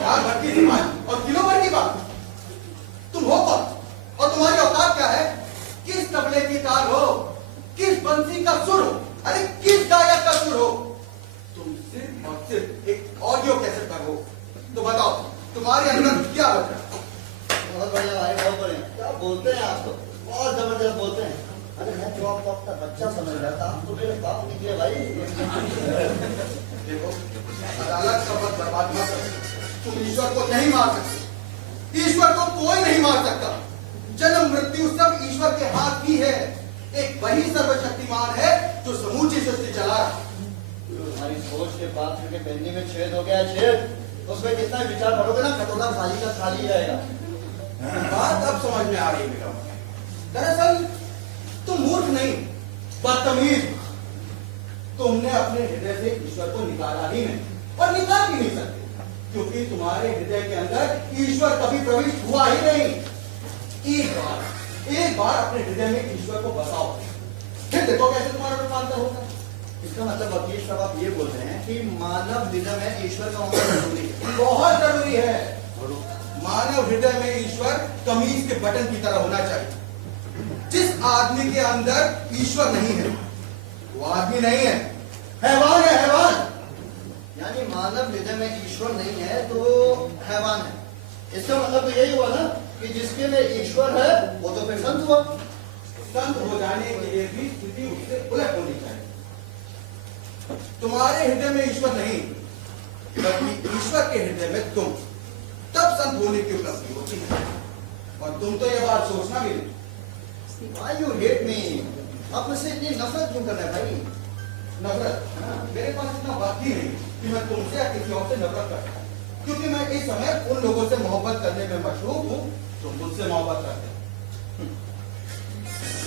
यार भर की दिमाग और किलो भर की बात। तुम हो कौन और तुम्हारी औकात क्या है? किस तबले की तार हो, किस बंसी का सुर हो, अरे किस गायक का सुर हो? तुम सिर्फ और सिर्फ एक ऑडियो कैसेट पर हो। तो बताओ तुम्हारे अंदर क्या बच रहा है? बहुत बढ़िया भाई, बहुत बढ़िया। क्या बोलते हैं आप तो, बहुत जबरदस्त बोलते हैं। अरे मैं जो आपको अपना बच्चा समझ रहा था, आप तो मेरे बाप निकले भाई। देखो, अदालत का वक्त बर्बाद मत करो। तुम ईश्वर को नहीं मार सकते, ईश्वर को कोई नहीं मार सकता। जन्म मृत्यु सब ईश्वर के हाथ की है। एक वही सर्वशक्तिमान है जो समूची सृष्टि चला रहा है। हमारी सोच के पात्र के पहनी में छेद हो गया है, छेद। उसमें कितना विचार करोगे ना, कटोरा खाली का खाली रहेगा। बात अब समझ में आ रही है। दरअसल तुम मूर्ख नहीं, बदतमीज। तुमने अपने हृदय से ईश्वर को निकाला ही नहीं और निकाल भी नहीं सकते, क्योंकि तुम्हारे हृदय के अंदर ईश्वर कभी प्रविष्ट हुआ ही नहीं। एक बार अपने हृदय में ईश्वर को बसाओ, फिर देखो कैसे तुम्हारा रूपांतर होता है। इसका मतलब वकील साहब आप ये बोल रहे हैं कि मानव हृदय में ईश्वर का होना जरूरी है? बहुत जरूरी है। मानव हृदय में ईश्वर कमीज के बटन की तरह होना चाहिए। जिस आदमी के अंदर ईश्वर नहीं है वो आदमी नहीं है, हैवान है, हैवान। यानी मानव हृदय में ईश्वर नहीं है तो हैवान है। इसका मतलब तो यही हुआ ना कि जिसके में ईश्वर है वो तो फिर संत हुआ। संत हो जाने के लिए भी स्थिति उससे उलट होनी चाहिए। तुम्हारे हृदय में ईश्वर नहीं, बल्कि ईश्वर के हृदय में तुम, तब संत होने की उपलब्धि होती है। और तुम तो यह बात सोचना भी नहीं। Why you hate me? आप मुझसे इतनी नफरत क्यों कर रहे हैं भाई? नफरत? मेरे पास इतना वक्त ही नहीं कि मैं तुमसे या किसी और से नफरत करता, क्योंकि मैं इस समय उन लोगों से मोहब्बत करने में मशरूफ हूँ जो मुझसे मोहब्बत करते हैं।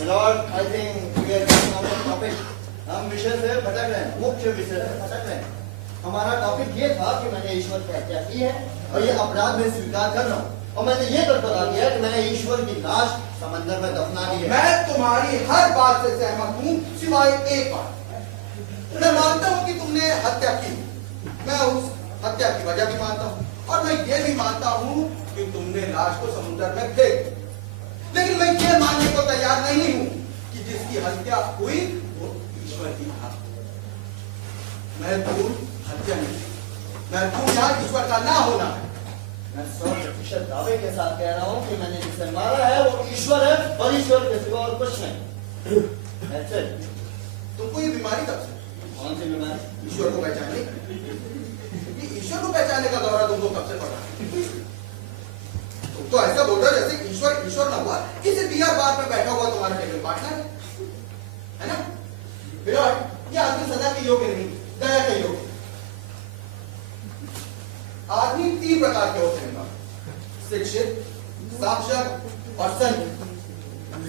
Lord, I think we are getting out of topic. हम विषय से भटक रहे हैं, मुख्य विषय से भटक रहे हैं। हमारा टॉपिक ये था कि मैंने ईश्वर की हत्या की है और ये अपराध में स्वीकार कर रहा हूँ। और मैंने ये तक बता दिया कि मैंने ईश्वर की लाश समंदर में दफना दी है। मैं तुम्हारी हर बात से सहमत हूँ सिवाय एक बात। मैं मानता हूँ कि तुमने हत्या की, मैं उस हत्या की वजह भी मानता हूँ, और मैं ये भी मानता हूँ कि तुमने लाश को समुद्र में फेंक दिया। लेकिन मैं ये मानने को तैयार नहीं हूँ कि जिसकी हत्या हुई वो ईश्वर की था। महत्वपूर्ण हत्या नहीं, महत्वपूर्ण यहाँ ईश्वर का ना होना है। मैं 100% दावे के साथ कह रहा हूँ कि मैंने जिसे मारा है वो ईश्वर है, और ईश्वर के सिवा और कुछ नहीं। That's it। तुमको ये बीमारी कब से? कौन सी बीमारी? ईश्वर को पहचानने, ये ईश्वर को पहचानने का दौरा तुमको कब से पड़ा? तुम तो ऐसा बोल रहे हो जैसे ईश्वर ईश्वर ना हुआ, किसी बियर बार में बैठा हुआ तुम्हारा टेबल पार्टनर है ना? विराट, ये आदमी सजा के योग्य नहीं, दया के योग्य। आदमी 3 प्रकार के होते हैं, शिक्षित, साक्षर और संत।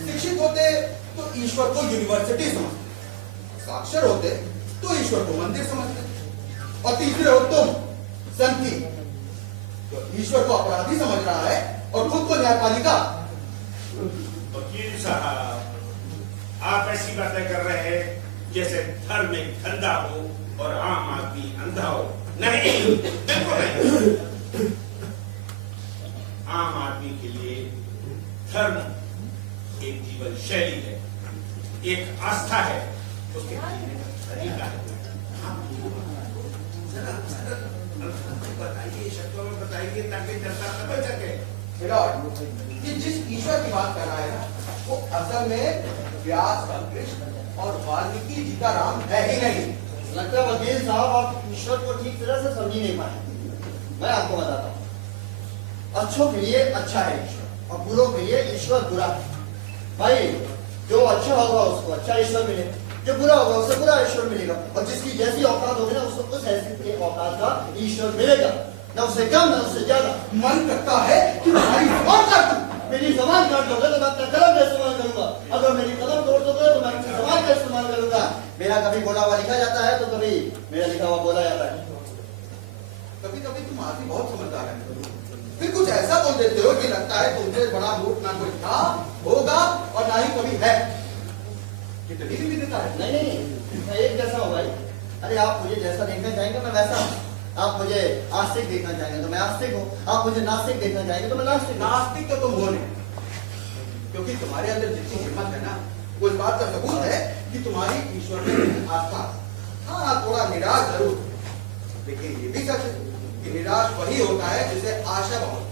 शिक्षित होते तो ईश्वर को यूनिवर्सिटी समझते, साक्षर होते तो ईश्वर को मंदिर समझते, और तीसरे हो तुम संत, तो ईश्वर को अपराधी समझ रहा है और खुद को न्यायपालिका। वकील साहब, आप ऐसी बातें कर रहे हैं जैसे धर्म एक धंधा हो और आम आदमी अंधा हो। नहीं, बिल्कुल नहीं। आम आदमी के लिए धर्म एक जीवन शैली है, एक आस्था है, उसके जीने का तरीका है। बताइए, शब्दों में बताइए ताकि जनता समझ सके। विराट, ये जिस ईश्वर की बात कर रहा है ना, वो असल में व्यास, कृष्ण और वाल्मीकि जी का राम है ही नहीं। लगता है वकील साहब आप ईश्वर को ठीक तरह से समझ ही नहीं पाए। मैं आपको बताता हूँ, अच्छों के लिए अच्छा है ईश्वर, और बुरों के लिए ईश्वर बुरा है। भाई, जो अच्छा होगा उसको अच्छा ईश्वर मिलेगा, जो बुरा होगा उसे बुरा ईश्वर मिलेगा, और जिसकी जैसी औकात होगी ना उसको उस हैसियत के औकात का ईश्वर मिलेगा, ना उससे कम ना उससे ज्यादा। मन करता है कि तुम्हारी जबान काट दूं। मेरी जबान काट दोगे तो मैं अपना कलम का इस्तेमाल करूंगा, अगर मेरी कलम तोड़ दोगे तो मैं अपनी जबान का इस्तेमाल करूंगा। मेरा कभी बोला हुआ लिखा जाता है तो कभी मेरा लिखा हुआ बोला जाता है। कभी कभी तुम आदमी बहुत समझदार है, फिर कुछ ऐसा बोल देते हो कि लगता है तुमसे बड़ा मूर्ख ना कोई था, होगा और ना ही कभी है। कितनी भी देता है। नहीं नहीं, मैं एक जैसा हूँ भाई। अरे आप मुझे जैसा देखना चाहेंगे मैं वैसा हूँ। आप मुझे आस्तिक देखना चाहेंगे तो मैं आस्तिक हूँ, आप मुझे नास्तिक देखना चाहेंगे तो मैं नास्तिक हूँ। नास्तिक तो तुम हो नहीं, क्योंकि तुम्हारे अंदर जितनी हिम्मत है ना, वो इस बात का सबूत है कि तुम्हारी ईश्वर में आस्था। हाँ, थोड़ा निराश जरूर, लेकिन ये भी सच है कि निराश वही होता है जिसे आशा बहुत।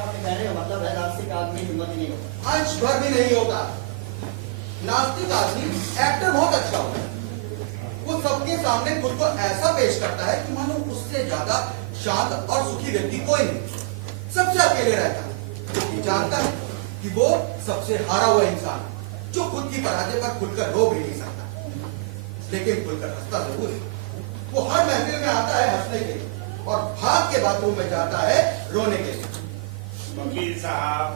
आपके कहने का मतलब है नास्तिक आदमी हिम्मत ही नहीं होता। अंश भर भी नहीं होता। नास्तिक आदमी एक्टर बहुत अच्छा होता है, वो सबके सामने खुद को ऐसा पेश करता है कि मानो उससे ज्यादा शांत और सुखी व्यक्ति कोई नहीं, सबसे अकेले रहता है। ये जानता है कि वो सबसे हारा हुआ इंसान है, जो खुद की पराजय पर खुलकर रो भी नहीं सकता, लेकिन खुलकर हंसता जरूर है। वो हर महफिल में आता है हंसने के लिए और भाग के बाथरूम में जाता है रोने के लिए। वकील साहब,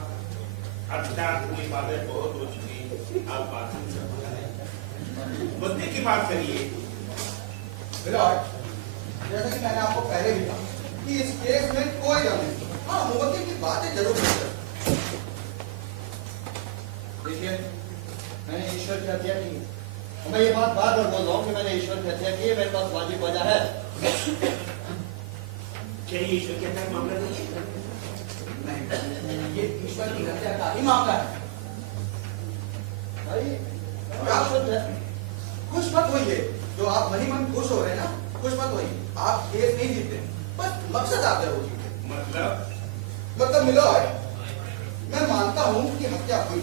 अध्यात्म की बातें बहुत हो चुकी, आप बाथरूम से बुद्धि की बात करिए। विराट, जैसा कि मैंने आपको पहले भी कहा कि इस केस में कोई दम नहीं। हाँ, मुवक्किल की बातें जरूर करते। देखिए, मैंने ईश्वर की हत्या की है, मैं ये बात बार बार बोल रहा हूँ कि मैंने ईश्वर की हत्या की है, मेरे पास वाजिब वजह है। क्या ये ईश्वर के अंदर मामला नहीं है? नहीं, ये ईश्वर की हत्या का ही मामला है। भाई, खुश मत होइए, जो आप मनी मन खुश हो रहे हैं ना, खुश मत होइए। आप केस नहीं जीतते, बस मकसद आप जरूर जीते। मतलब मिलो है। मैं मानता हूं कि हत्या हुई,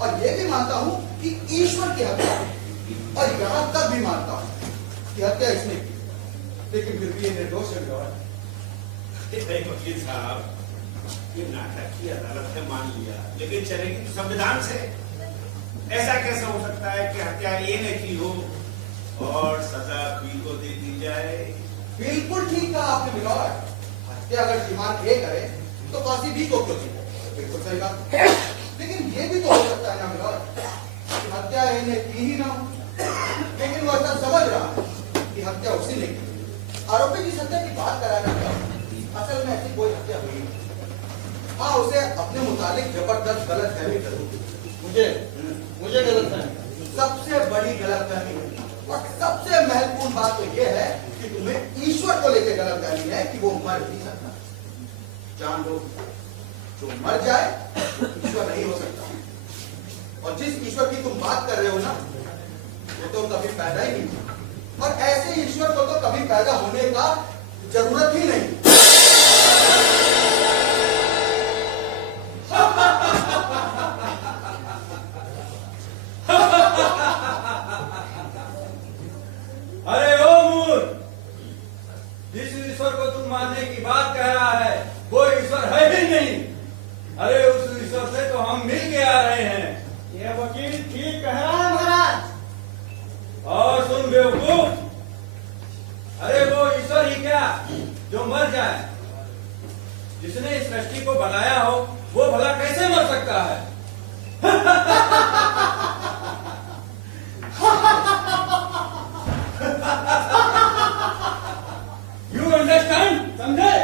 और ये भी मानता हूं कि ईश्वर की हत्या हुई, और यहां तक भी मानता हूं कि हत्या इसने की, लेकिन फिर भी ये निर्दोष है। वकील साहब, ये नाटक की अदालत ने मान लिया, लेकिन चलेगी तो संविधान से। ऐसा कैसे हो सकता है कि हत्या ए ने की हो और सजा बी को दे दी जाए? बिल्कुल ठीक कहा आपने विराट। हत्या अगर श्रीमान ए करे तो फांसी बी को क्यों दी? बिल्कुल सही बात। लेकिन ये भी तो हो सकता है ना विराट कि हत्या ए ने की ही ना हो, लेकिन वो ऐसा समझ रहा है कि हत्या उसी ने की। आरोपी की हत्या की बात कराना क्या? असल में ऐसी कोई हत्या हुई नहीं। हाँ, उसे अपने मुतालिक जबरदस्त गलतफहमी जरूर। मुझे गलत है। सबसे बड़ी गलतफहमी और सबसे महत्वपूर्ण बात तो यह है कि तुम्हें ईश्वर को लेकर गलतफहमी है कि वो मर नहीं सकता। जान लो, जो मर जाए वो ईश्वर नहीं हो सकता। और जिस ईश्वर की तुम बात कर रहे हो ना, वो तो कभी पैदा ही नहीं हुआ। और ऐसे ईश्वर को तो कभी पैदा होने का जरूरत ही नहीं। अरे ओ मूर्ख, जिस ईश्वर को तुम मानने की बात कह रहा है वो ईश्वर है ही नहीं। अरे उस ईश्वर से तो हम मिल के आ रहे हैं। ये वकील ठीक कह रहा है महाराज। और सुन बेवकूफ, अरे वो ईश्वर ही क्या जो मर जाए। जिसने इस सृष्टि को बनाया हो वो भला कैसे मर सकता है? You understand? समझे?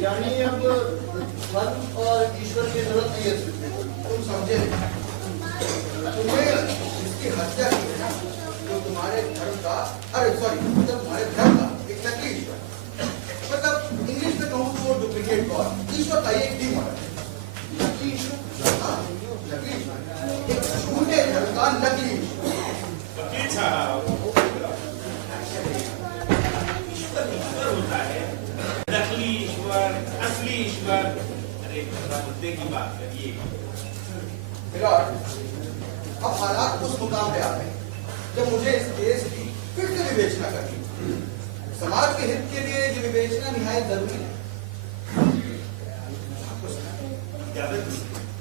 यानी अब धर्म और ईश्वर की जरूरत नहीं है सृष्टि को। तुम समझे नहीं। तुम्हें जिसकी हत्या की है ना, जो तुम्हारे धर्म का, अरे सॉरी, मतलब तुम्हारे धर्म का एक नकली ईश्वर, मतलब इंग्लिश में कहूँ तो डुप्लीकेट गॉड। ईश्वर का एक ही मॉडल है, नकली ईश्वर। हाँ, नकली ईश्वर, एक झूठे धर्म का नकली ईश्वर। वकील साहब, ईश्वर ईश्वर होता है, नकली ईश्वर, असली ईश्वर। अरे मुद्दे की बात करिए। अब हालात उस मुकाम पे आ गए जब मुझे इस केस की फिर से विवेचना करनी। समाज के हित के लिए ये विवेचना निहायत जरूरी है।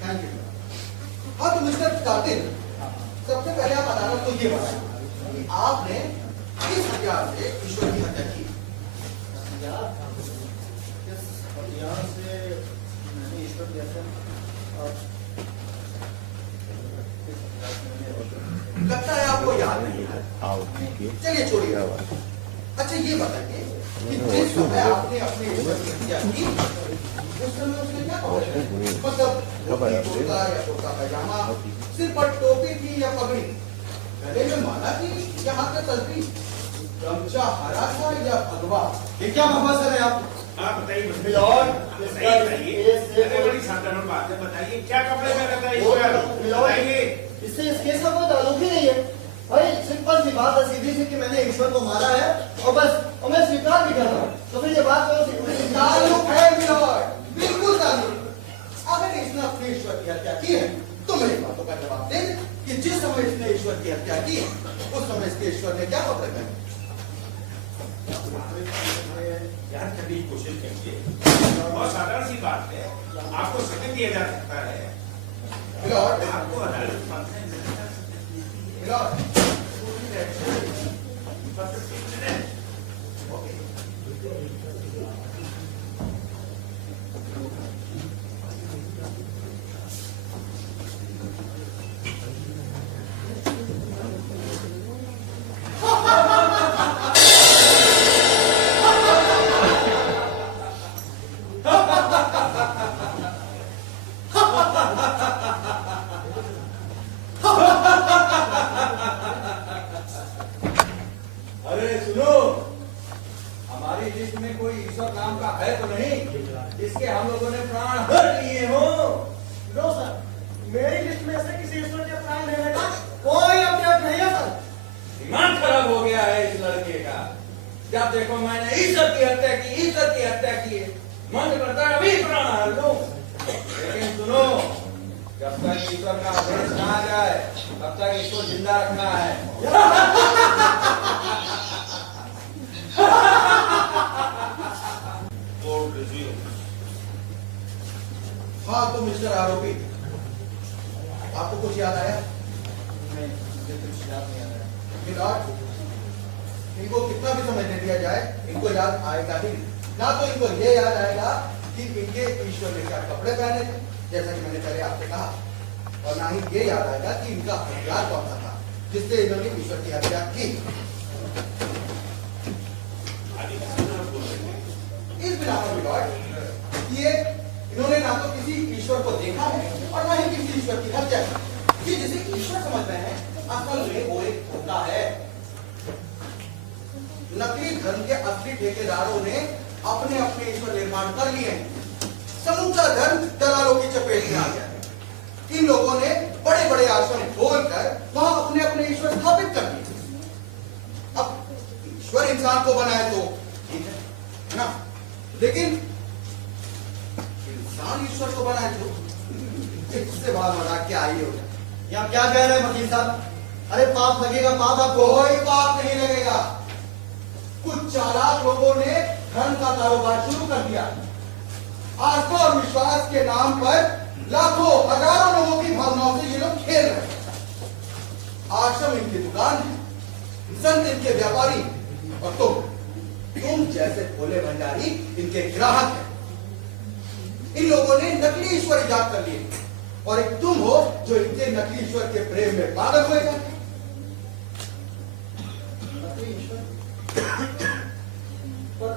Thank you. हाँ, तो मिस्टर कातिल, सबसे पहले आप अदालत को ये बताएं कि आपने किस हथियार से ईश्वर की हत्या की। यहाँ से मैंने ईश्वर की हत्या लगता है आपको याद नहीं है। चलिए छोड़िए। अच्छा ये बताइए कि जिस समय आपने अपने ईश्वर की हत्या की उस समय उसने क्या पहना? मतलब कुर्ता या कुर्ता पैजामा, सिर पर टोपी थी या पगड़ी, गले में माला थी या हाथ में तस्बीह, गमछा हरा था या भगवा? ये क्या बकवास है आप? आप बताइए। मिलॉर्ड, अरे बड़ी साधारण बात है, बताइए क्या कपड़े में रहता है ईश्वर? बताइए। इससे इस केस का कोई ताल्लुक ही नहीं है भाई। सिंपल सी बात है, सीधी सी, कि मैंने ईश्वर को मारा है और बस, और मैं स्वीकार भी कर रहा हूँ। तो फिर ये बात ताल्लुक है मिलॉर्ड, बिल्कुल ताल्लुक। अगर इसने अपने ईश्वर की हत्या की है तो मेरी बातों का जवाब दे कि जिस समय इसने ईश्वर की हत्या की उस समय इसके ईश्वर ने क्या कपड़े पहने? याद करने की कोशिश करिए। बहुत साधारण सी बात है, आपको सेकंड दिया जा सकता है। मिलॉर्ड, आपको अदालत में मिलॉर्ड, अरे सुनो, हमारी लिस्ट में कोई ईश्वर नाम का है तो नहीं जिसके हम लोगों ने प्राण हर लिए हो? नो सर, मेरी लिस्ट में ऐसे किसी ईश्वर के प्राण लेने का कोई अभ्यास नहीं है सर। दिमाग खराब हो गया है इस लड़के का। जब देखो मैंने ईश्वर की हत्या की, ईश्वर की हत्या की है, मन करता है अभी प्राण हर लूं। लेकिन सुनो, जब तक ईश्वर का आदेश ना आ जाए तब तक इसको जिंदा रखना है। Court resume. हाँ, तो मिस्टर आरोपी, आपको कुछ याद आया? नहीं, मुझे कुछ याद नहीं आ रहा है। मिलॉर्ड, इनको कितना भी समय दे दिया जाए इनको याद आएगा ही नहीं। ना तो इनको ये याद आएगा कि इनके ईश्वर ने क्या कपड़े पहने थे, जैसा कि मैंने पहले आपसे कहा, और ना ही ये याद आएगा कि इनका हथियार कौन सा था जिससे इन्होंने ईश्वर की हत्या की। इस बिना पर लॉर्ड ये इन्होंने ना तो किसी ईश्वर को देखा है और ना ही किसी ईश्वर की हत्या की। ये जिसे ईश्वर समझ रहे हैं असल में वो एक धोखा है। नकली धर्म के असली ठेकेदारों ने अपने अपने ईश्वर निर्माण कर लिए हैं। समूचा धर्म दलालों की चपेट में आ गया है। इन लोगों ने बड़े बड़े आश्रम खोलकर वहां अपने अपने ईश्वर स्थापित कर दिए। अब ईश्वर इंसान को बनाए तो ठीक है ना, लेकिन इंसान ईश्वर को बनाए तो इससे बाहर मजाक क्या आई हो जाए। यहाँ क्या कह रहे हैं वकील साहब? अरे पाप लगेगा, पाप आपको। कोई पाप नहीं लगेगा। कुछ चालाक लोगों ने धर्म का कारोबार शुरू कर दिया। आस्था और विश्वास के नाम पर लाखों हजारों लोगों की भावनाओं से ये लोग खेल रहे हैं। आश्रम इनकी दुकान है, संत इनके व्यापारी और तुम जैसे भोले भंडारी इनके ग्राहक हैं। इन लोगों ने नकली ईश्वर इजाद कर लिए और एक तुम हो जो इनके नकली ईश्वर के प्रेम में पागल हुए जाते। नकली ईश्वर? पर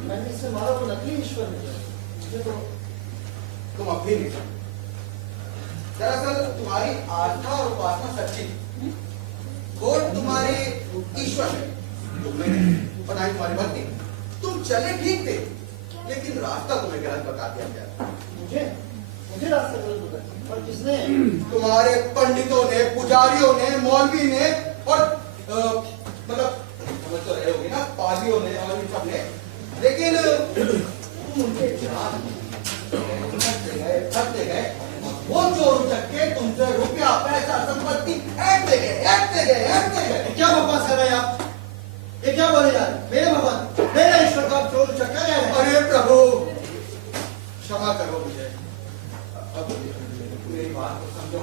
मैंने इससे मारा तो नकली ईश्वर है। ये तो तुम अब भी नहीं। दरअसल तुम्हारी आस्था और उपासना सच्ची, खोट तुम्हारे ईश्वर है, तुमने बनाई तुम्हारी भक्ति। तुम चले ठीक थे लेकिन रास्ता तुम्हें गलत बता दिया गया। मुझे रास्ता गलत बता? और किसने? तुम्हारे पंडितों ने, पुजारियों ने, मौलवी ने और मतलब समझ तो रहे होगे ना, पादियों ने और इन सब ने। लेकिन तुम उनके थकते गए। वो चोर उचक्के तुमसे रुपया, पैसा, संपत्ति ऐंठते गए। क्या बकवास कर रहे हैं आप? ये क्या बोले जा रहे हैं? मेरे भगवान, मेरे ईश्वर का आप चोर चक्का कह रहे हैं? अरे प्रभु क्षमा करो मुझे। अब मेरी बात को समझो।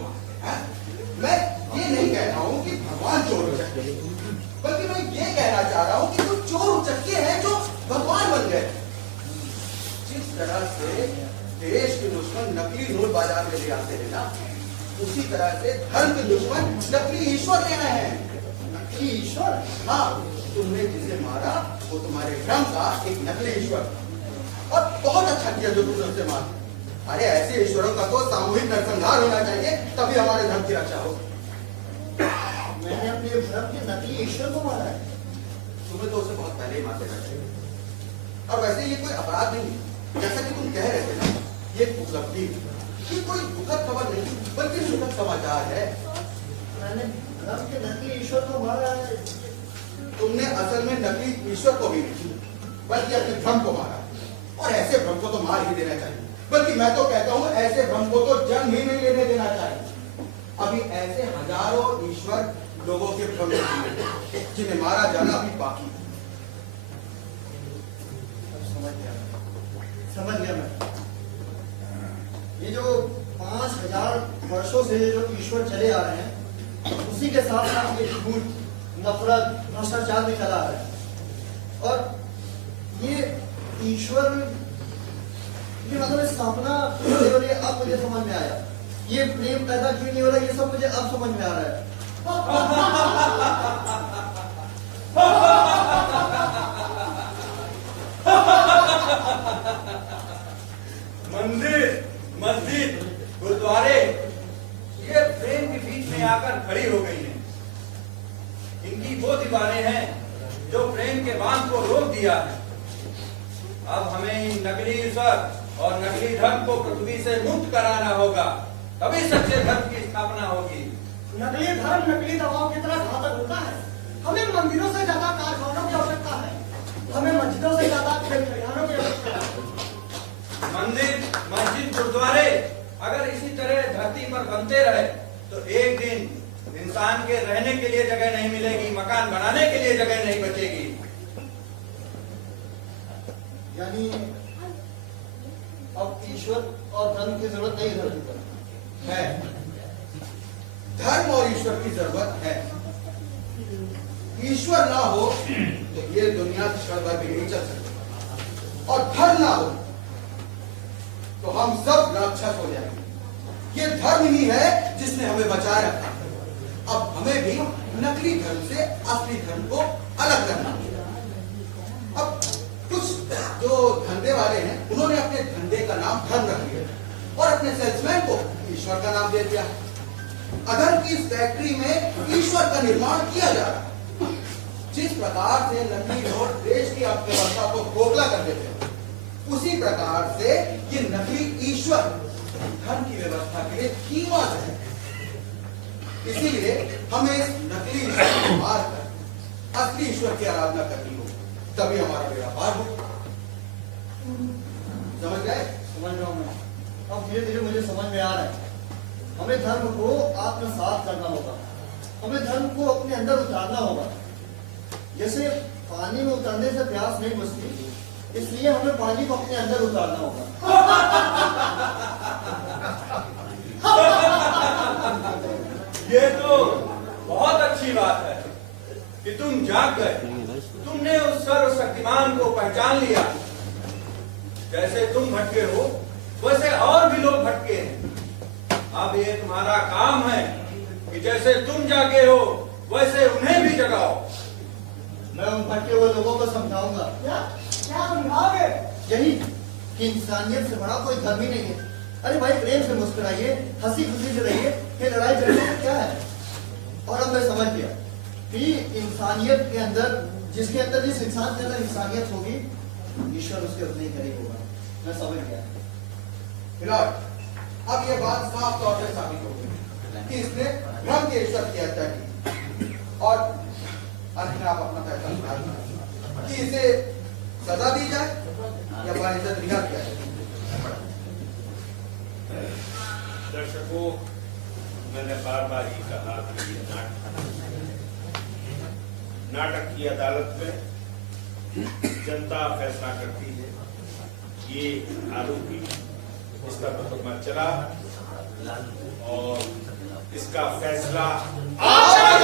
मैं ये नहीं कह रहा हूं कि भगवान चोर उचक्के, बल्कि मैं ये कहना चाह रहा हूं कि कुछ चोर उचक्के हैं जो भगवान बन गए। जिस तरह से देश के दुश्मन नकली नोट बाजार में ले आते हैं ना, उसी तरह से धर्म के दुश्मन नकली ईश्वर ले रहे हैं। नकली ईश्वर? हाँ, तुमने जिसे मारा वो तुम्हारे भ्रम का एक नकली ईश्वर, और बहुत अच्छा किया जो तुमने उसे मारा। अरे ऐसे ईश्वरों का तो सामूहिक नरसंहार होना चाहिए, तभी हमारे धर्म की रक्षा हो। मैंने अपने धर्म के नकली ईश्वर को मारा है। तुम्हें तो उसे बहुत पहले ही मार देना चाहिए। और वैसे ये कोई अपराध नहीं, जैसा कि तुम कह रहे थे ना, ये उपलब्धि, ये कोई दुखद खबर नहीं बल्कि सुखद समाचार है। मैंने धर्म के नकली ईश्वर को मारा है। तुमने असल में नकली ईश्वर को भी नहीं बल्कि अपने भ्रम को मारा, और ऐसे भ्रम को तो मार ही देना चाहिए। बल्कि मैं तो कहता हूं ऐसे भ्रम को तो जन्म ही नहीं लेने देना चाहिए। अभी ऐसे हजारों ईश्वर लोगों के भ्रम में जिन्हें मारा जाना अभी बाकी है। समझ गया मैं। ये जो 5000 वर्षों से जो ईश्वर चले आ रहे हैं, उसी के साथ साथ ये झूठ, नफरत, भ्रष्टाचार भी चला आ रहा है। और ये ईश्वर की मतलब स्थापना अब मुझे समझ में आया। ये प्रेम पैदा क्यों नहीं हो रहा, ये सब मुझे अब समझ में आ रहा है। मंदिर, मस्जिद, गुरुद्वारे ये प्रेम के बीच में आकर खड़ी हो गई हैं। इनकी वो दीवारें हैं जो प्रेम के बांध को रोक दिया है। अब हमें इन नकली ईश्वर और नकली धर्म को पृथ्वी से मुक्त कराना होगा, तभी सच्चे धर्म की स्थापना होगी। नकली धर्म नकली दवाओं की तरह घातक होता है। हमें मंदिरों से ज्यादा कारखानों की आवश्यकता है। हमें मस्जिदों से ज्यादा खेल खलिहानों की आवश्यकता है। मंदिर, मस्जिद, गुरुद्वारे अगर इसी तरह धरती पर बनते रहे तो एक दिन इंसान के रहने के लिए जगह नहीं मिलेगी, मकान बनाने के लिए जगह नहीं बचेगी। यानी अब ईश्वर और धर्म की जरूरत नहीं धरती पर है। धर्म और ईश्वर की जरूरत है। ईश्वर ना हो तो ये दुनिया क्षण भर भी नहीं चल सकती, और धर्म ना हो तो हम सब राक्षस हो जाएंगे। ये धर्म ही है जिसने हमें बचाए रखा। अब हमें भी नकली धर्म से असली धर्म को अलग करना होगा। अब कुछ जो धंधे वाले हैं उन्होंने अपने धंधे का नाम धर्म रख लिया और अपने सेल्समैन को ईश्वर का नाम दे दिया। अधर्म की इस फैक्ट्री में ईश्वर का निर्माण किया जा रहा है। जिस प्रकार से नकली नोट देश की अर्थव्यवस्था को खोखला कर देते हैं, उसी प्रकार से ये नकली ईश्वर धर्म की व्यवस्था के लिए कीमत है। इसीलिए हमें इस नकली ईश्वर को मार कर असली ईश्वर की आराधना करनी होगी, तभी हमारा बेड़ा पार हो। समझ गए? समझ रहा हूं मैं। अब धीरे धीरे मुझे समझ में आ रहा है। हमें धर्म को आत्मसात करना होगा, हमें धर्म को अपने अंदर उतारना होगा। जैसे पानी में उतरने से प्यास नहीं बुझती, इसलिए हमें पानी को अपने अंदर उतारना होगा। ये तो बहुत अच्छी बात है कि तुम जाग गए, तुमने उस सर्वशक्तिमान को पहचान लिया। जैसे तुम भटके हो वैसे और भी लोग भटके हैं। अब ये तुम्हारा काम है कि जैसे तुम जागे हो वैसे उन्हें भी जगाओ। मैं उन भटके हुए लोगों को समझाऊंगा। क्या क्या समझाओगे? यही कि इंसानियत से बड़ा कोई धर्म ही नहीं है। अरे भाई, प्रेम से मुस्कुराइए, हंसी खुशी से रहिए, ये लड़ाई झगड़े में क्या है? और अब मैं समझ गया कि इंसानियत के अंदर, जिसके अंदर, जिस इंसान के अंदर इंसानियत होगी, ईश्वर उसके उतने ही करीब होगा। मैं समझ गया। फिलहाल अब ये बात साफ तौर से साबित हो गई कि इसने भ्रम के ईश्वर की हत्या की और अंत में आप अपना फैसला करें कि इसे सजा दी जाए या बाइज्जत रिहा किया जाए। दर्शकों, मैंने बार बार ये कहा कि ये नाटक की अदालत में जनता फैसला करती है। ये आरोपी, इसका मुकदमा चला और इसका फैसला आज